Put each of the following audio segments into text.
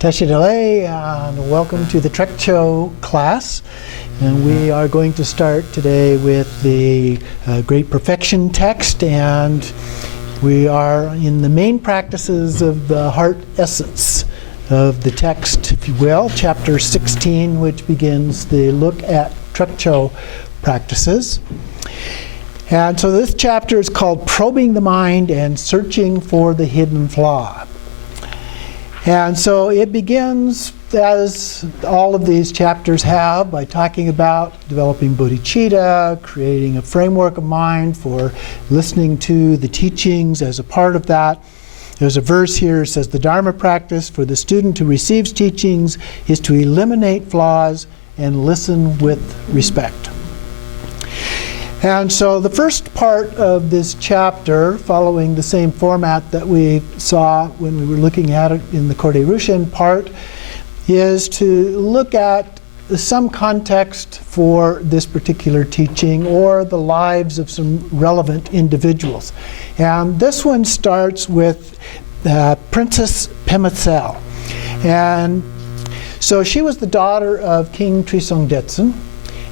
Teshidale, and welcome to the Trekcho class. And we are going to start today with the Great Perfection text, and we are in the main practices of the heart essence of the text, if you will, chapter 16, which begins the look at Trekcho practices. And so this chapter is called Probing the Mind and Searching for the Hidden Flaw. And so it begins, as all of these chapters have, by talking about developing bodhicitta, creating a framework of mind for listening to the teachings as a part of that. There's a verse here that says, the Dharma practice for the student who receives teachings is to eliminate flaws and listen with respect. And so the first part of this chapter, following the same format that we saw when we were looking at it in the Kordei-Rushin part, is to look at some context for this particular teaching or the lives of some relevant individuals. And this one starts with Princess Pimacel. And so she was the daughter of King Trisong Detsen.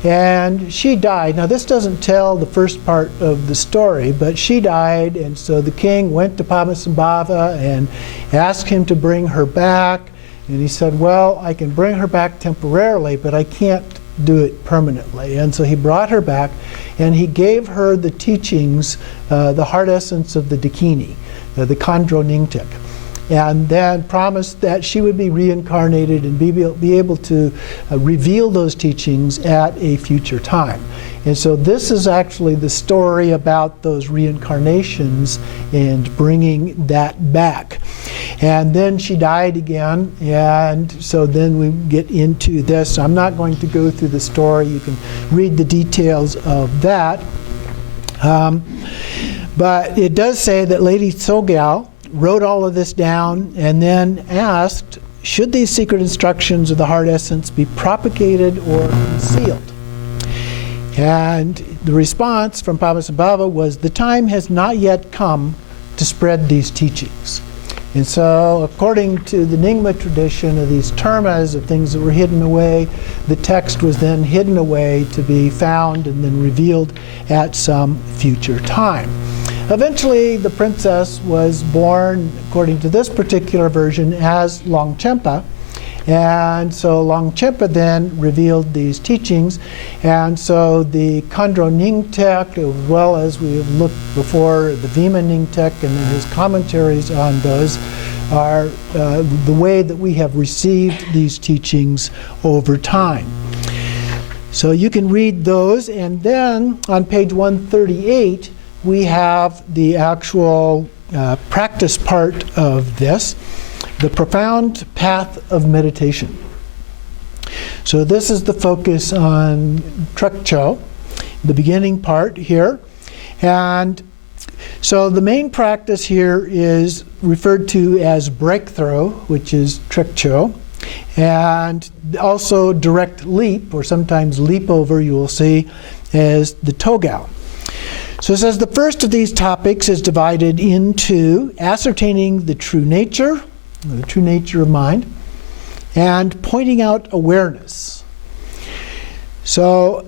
And she died. Now this doesn't tell the first part of the story, but she died, and so the king went to Padmasambhava and asked him to bring her back. And he said, well, I can bring her back temporarily, but I can't do it permanently. And so he brought her back, and he gave her the teachings, the heart essence of the Dakini, the Khandro Nyingtik, and then promised that she would be reincarnated and be able to reveal those teachings at a future time. And so this is actually the story about those reincarnations and bringing that back. And then she died again, and so then we get into this. I'm not going to go through the story. You can read the details of that. But it does say that Lady Tsogyal wrote all of this down and then asked, should these secret instructions of the heart essence be propagated or concealed? And the response from Padmasambhava was, the time has not yet come to spread these teachings. And so according to the Nyingma tradition of these termas of things that were hidden away, the text was then hidden away to be found and then revealed at some future time. Eventually, the princess was born, according to this particular version, as Longchenpa. And so Longchenpa then revealed these teachings. And so the Khandro Nyingtik, as well as we have looked before, the Vima Nyingtik and his commentaries on those, are the way that we have received these teachings over time. So you can read those. And then on page 138, we have the actual practice part of this, the profound path of meditation. So this is the focus on Trekcho, the beginning part here. And so the main practice here is referred to as breakthrough, which is Trekcho, and also direct leap, or sometimes leap over, you will see, as the Togao. So it says the first of these topics is divided into ascertaining the true nature of mind, and pointing out awareness. So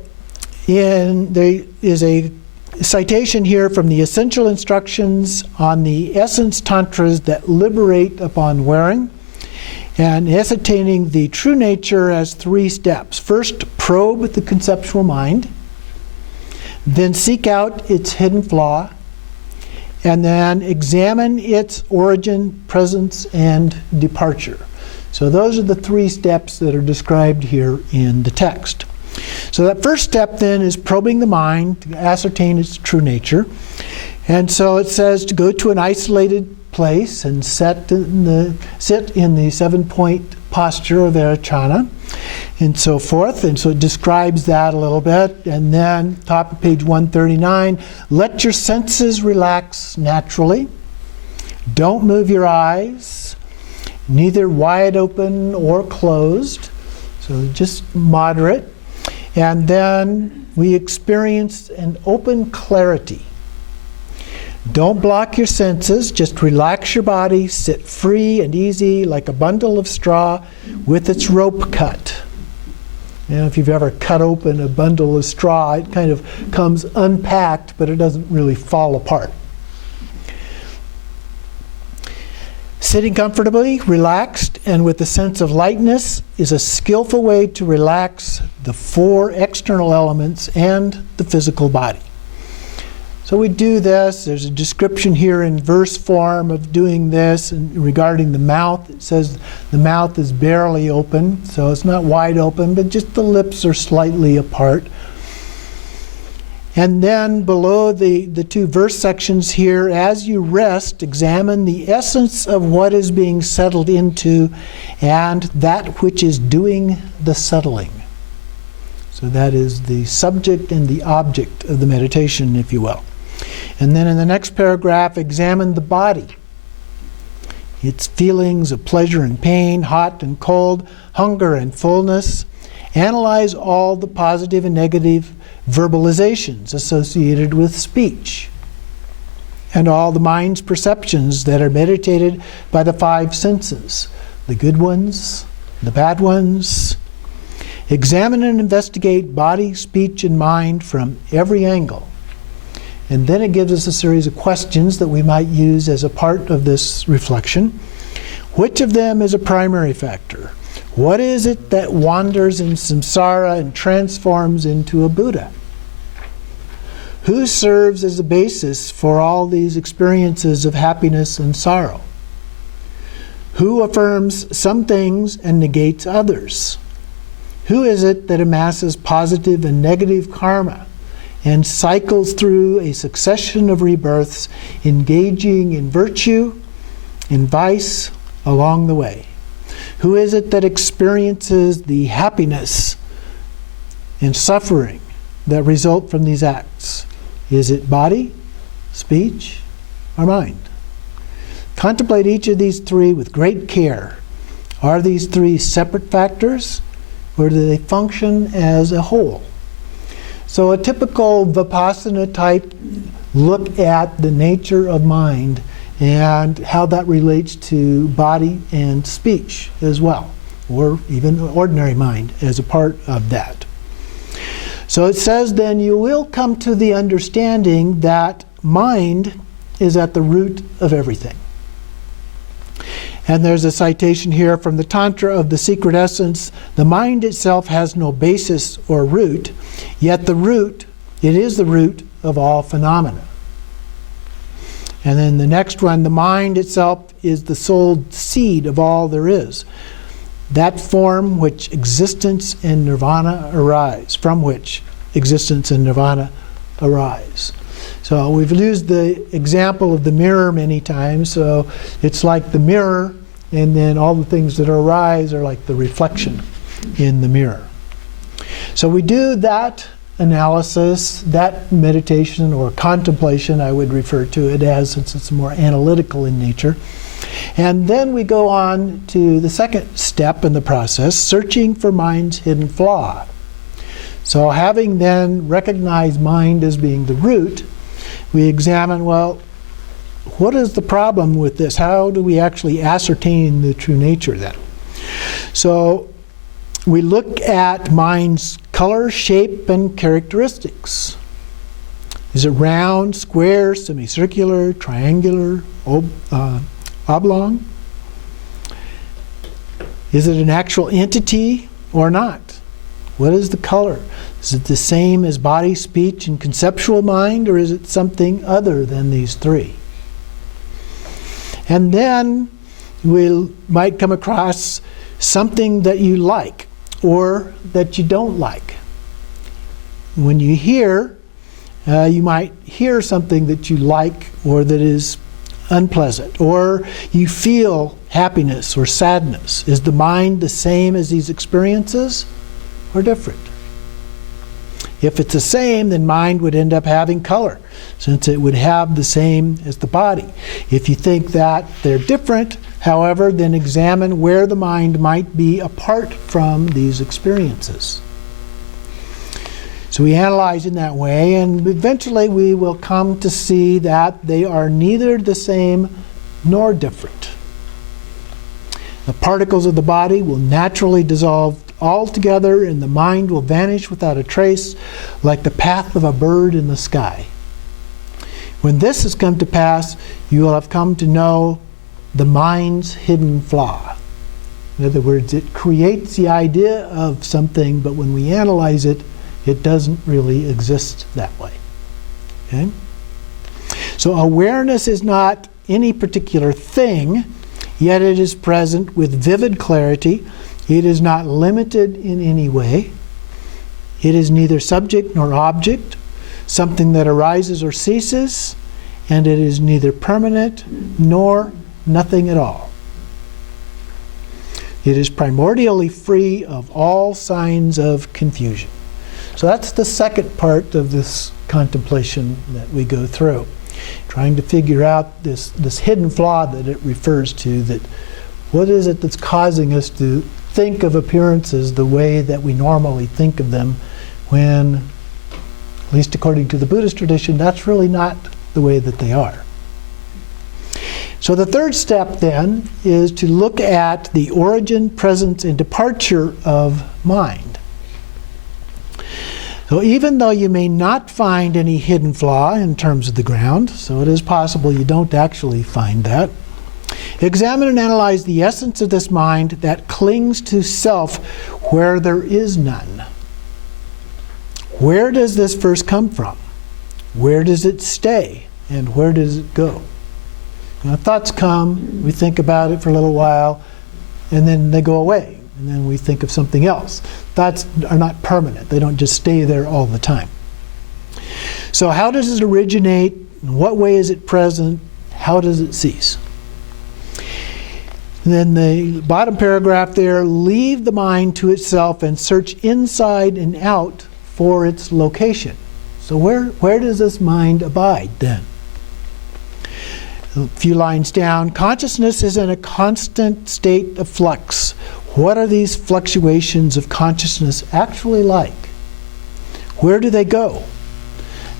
there is a citation here from the Essential Instructions on the Essence Tantras that liberate upon wearing, and ascertaining the true nature as 3 steps. First, probe the conceptual mind. Then seek out its hidden flaw, and then examine its origin, presence, and departure. So those are the 3 steps that are described here in the text. So that first step then is probing the mind to ascertain its true nature. And so it says to go to an isolated place and sit in the 7-point posture of Arachana, and so forth. And so it describes that a little bit. And then, top of page 139, let your senses relax naturally. Don't move your eyes, neither wide open or closed. So just moderate. And then we experience an open clarity. Don't block your senses, just relax your body, sit free and easy like a bundle of straw with its rope cut. You know, if you've ever cut open a bundle of straw, it kind of comes unpacked, but it doesn't really fall apart. Sitting comfortably, relaxed, and with a sense of lightness is a skillful way to relax the 4 external elements and the physical body. So we do this. There's a description here in verse form of doing this. And regarding the mouth, it says the mouth is barely open, so it's not wide open, but just the lips are slightly apart. And then below the 2 verse sections here, as you rest, examine the essence of what is being settled into and that which is doing the settling. So that is the subject and the object of the meditation, if you will. And then in the next paragraph, examine the body, its feelings of pleasure and pain, hot and cold, hunger and fullness. Analyze all the positive and negative verbalizations associated with speech, and all the mind's perceptions that are meditated by the 5 senses, the good ones, the bad ones. Examine and investigate body, speech, and mind from every angle. And then it gives us a series of questions that we might use as a part of this reflection. Which of them is a primary factor? What is it that wanders in samsara and transforms into a Buddha? Who serves as a basis for all these experiences of happiness and sorrow? Who affirms some things and negates others? Who is it that amasses positive and negative karma and cycles through a succession of rebirths, engaging in virtue, in vice along the way? Who is it that experiences the happiness and suffering that result from these acts? Is it body, speech, or mind? Contemplate each of these 3 with great care. Are these 3 separate factors, or do they function as a whole? So a typical Vipassana type look at the nature of mind and how that relates to body and speech as well, or even ordinary mind as a part of that. So it says then you will come to the understanding that mind is at the root of everything. And there's a citation here from the Tantra of the Secret Essence. The mind itself has no basis or root, yet it is the root of all phenomena. And then the next one, the mind itself is the sole seed of all there is. That form which existence and nirvana arise, from which existence and nirvana arise. So we've used the example of the mirror many times. So it's like the mirror, and then all the things that arise are like the reflection in the mirror. So we do that analysis, that meditation or contemplation, I would refer to it as, since it's more analytical in nature. And then we go on to the second step in the process, searching for mind's hidden flaw. So having then recognized mind as being the root, we examine, well, what is the problem with this? How do we actually ascertain the true nature then? So we look at mind's color, shape, and characteristics. Is it round, square, semicircular, triangular, oblong? Is it an actual entity or not? What is the color? Is it the same as body, speech, and conceptual mind, or is it something other than these 3? And then we might come across something that you like or that you don't like. When you hear, you might hear something that you like or that is unpleasant, or you feel happiness or sadness. Is the mind the same as these experiences or different? If it's the same, then mind would end up having color, since it would have the same as the body. If you think that they're different, however, then examine where the mind might be apart from these experiences. So we analyze in that way, and eventually we will come to see that they are neither the same nor different. The particles of the body will naturally dissolve altogether, and the mind will vanish without a trace, like the path of a bird in the sky. When this has come to pass, you will have come to know the mind's hidden flaw. In other words, it creates the idea of something, but when we analyze it, it doesn't really exist that way. Okay? So awareness is not any particular thing, yet it is present with vivid clarity. It is not limited in any way. It is neither subject nor object, something that arises or ceases, and it is neither permanent nor nothing at all. It is primordially free of all signs of confusion. So that's the second part of this contemplation that we go through, trying to figure out this hidden flaw that it refers to, that what is it that's causing us to think of appearances the way that we normally think of them, when, at least according to the Buddhist tradition, that's really not the way that they are. So the third step then is to look at the origin, presence, and departure of mind. So even though you may not find any hidden flaw in terms of the ground, so it is possible you don't actually find that, examine and analyze the essence of this mind that clings to self where there is none. Where does this first come from? Where does it stay? And where does it go? Now, thoughts come, we think about it for a little while, and then they go away. And then we think of something else. Thoughts are not permanent. They don't just stay there all the time. So how does it originate? In what way is it present? How does it cease? And then the bottom paragraph there, leave the mind to itself and search inside and out for its location. So where does this mind abide then? A few lines down, consciousness is in a constant state of flux. What are these fluctuations of consciousness actually like? Where do they go?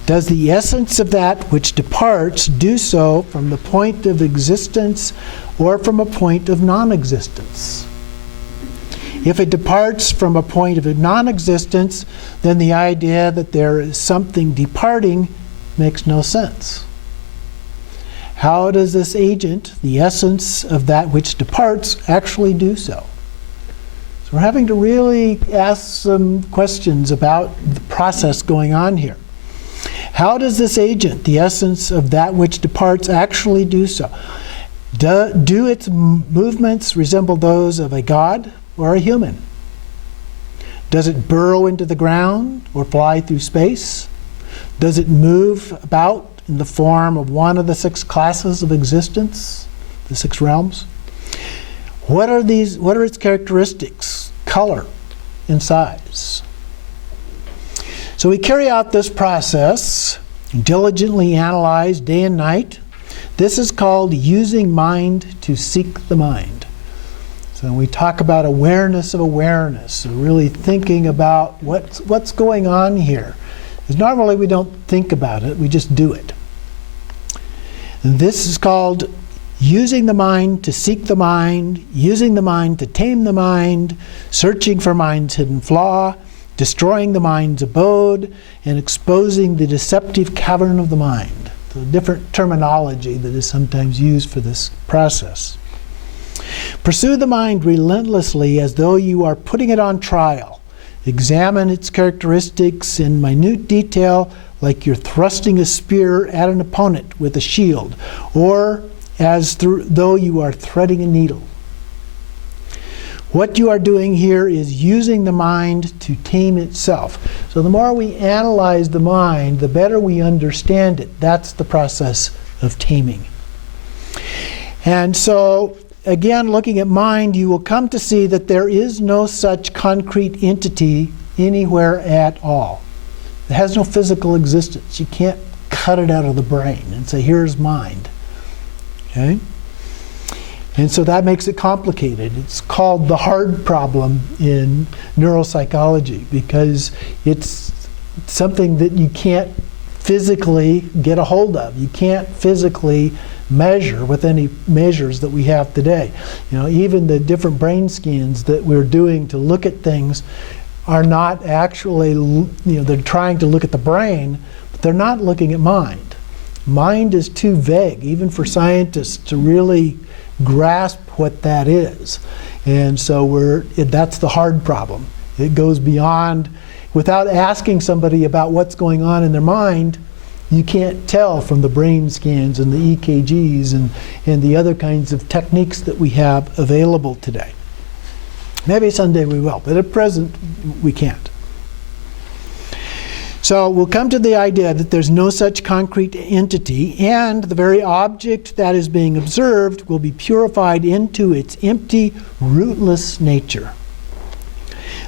Does the essence of that which departs do so from the point of existence or from a point of non-existence? If it departs from a point of non-existence, then the idea that there is something departing makes no sense. How does this agent, the essence of that which departs, actually do so? So we're having to really ask some questions about the process going on here. How does this agent, the essence of that which departs, actually do so? Do its movements resemble those of a god or a human? Does it burrow into the ground or fly through space? Does it move about in the form of one of the 6 classes of existence, the 6 realms? What are its characteristics, color, and size? So we carry out this process, diligently analyze day and night. This is called using mind to seek the mind. So we talk about awareness of awareness, so really thinking about what's going on here. Because normally we don't think about it, we just do it. And this is called using the mind to seek the mind, using the mind to tame the mind, searching for mind's hidden flaw, destroying the mind's abode, and exposing the deceptive cavern of the mind. So different terminology that is sometimes used for this process. Pursue the mind relentlessly as though you are putting it on trial. Examine its characteristics in minute detail, like you're thrusting a spear at an opponent with a shield, or as though you are threading a needle. What you are doing here is using the mind to tame itself. So the more we analyze the mind, the better we understand it. That's the process of taming. And so, again, looking at mind, you will come to see that there is no such concrete entity anywhere at all. It has no physical existence. You can't cut it out of the brain and say, here's mind. Okay? And so that makes it complicated. It's called the hard problem in neuropsychology because it's something that you can't physically get a hold of. You can't physically measure with any measures that we have today. Even the different brain scans that we're doing to look at things are not actually, they're trying to look at the brain, but they're not looking at mind. Mind is too vague, even for scientists to really grasp what that is. And so that's the hard problem. It goes beyond, without asking somebody about what's going on in their mind, you can't tell from the brain scans and the EKGs and the other kinds of techniques that we have available today. Maybe someday we will, but at present we can't. So we'll come to the idea that there's no such concrete entity, and the very object that is being observed will be purified into its empty, rootless nature.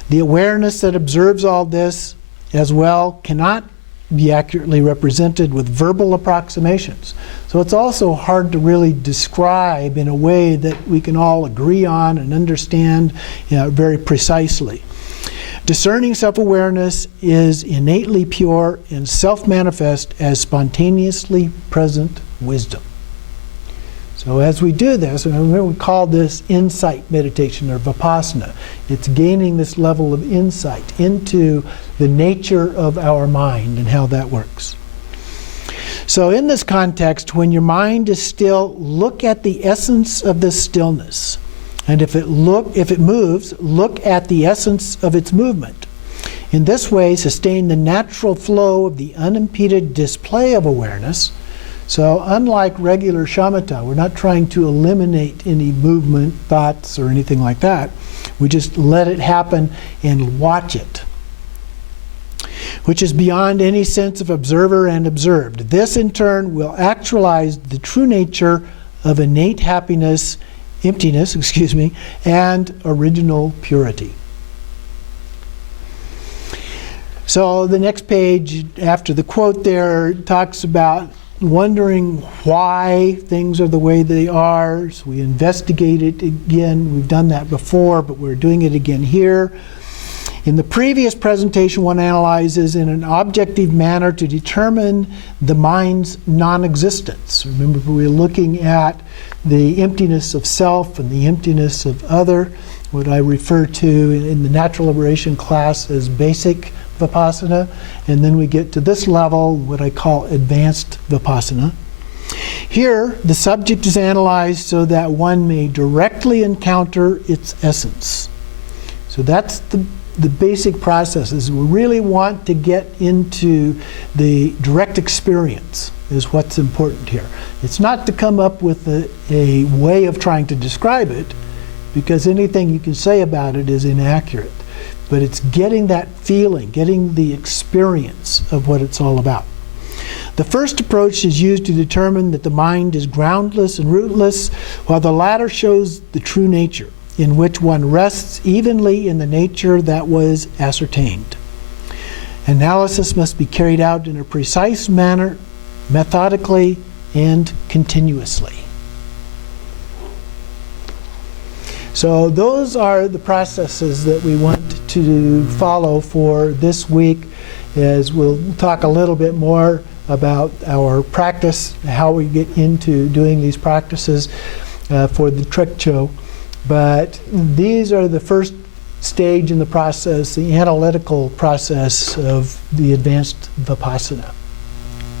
The awareness that observes all this as well cannot be accurately represented with verbal approximations. So it's also hard to really describe in a way that we can all agree on and understand very precisely. Discerning self-awareness is innately pure and self-manifest as spontaneously present wisdom. So as we do this, and we call this insight meditation or Vipassana, it's gaining this level of insight into the nature of our mind and how that works. So in this context, when your mind is still, look at the essence of the stillness. And if it moves, look at the essence of its movement. In this way, sustain the natural flow of the unimpeded display of awareness. So unlike regular shamatha, we're not trying to eliminate any movement, thoughts, or anything like that. We just let it happen and watch it, which is beyond any sense of observer and observed. This, in turn, will actualize the true nature of innate emptiness, and original purity. So the next page after the quote there talks about wondering why things are the way they are. So we investigate it again. We've done that before, but we're doing it again here. In the previous presentation, one analyzes in an objective manner to determine the mind's non-existence. Remember, we were looking at the emptiness of self and the emptiness of other, what I refer to in the natural liberation class as basic Vipassana, and then we get to this level, what I call advanced Vipassana. Here, the subject is analyzed so that one may directly encounter its essence. So that's the basic processes. We really want to get into the direct experience is what's important here. It's not to come up with a way of trying to describe it, because anything you can say about it is inaccurate. But it's getting that feeling, getting the experience of what it's all about. The first approach is used to determine that the mind is groundless and rootless, while the latter shows the true nature, in which one rests evenly in the nature that was ascertained. Analysis must be carried out in a precise manner, methodically, and continuously. So those are the processes that we want to follow for this week, as we'll talk a little bit more about our practice, how we get into doing these practices for the Trekcho. But these are the first stage in the process, the analytical process of the advanced Vipassana.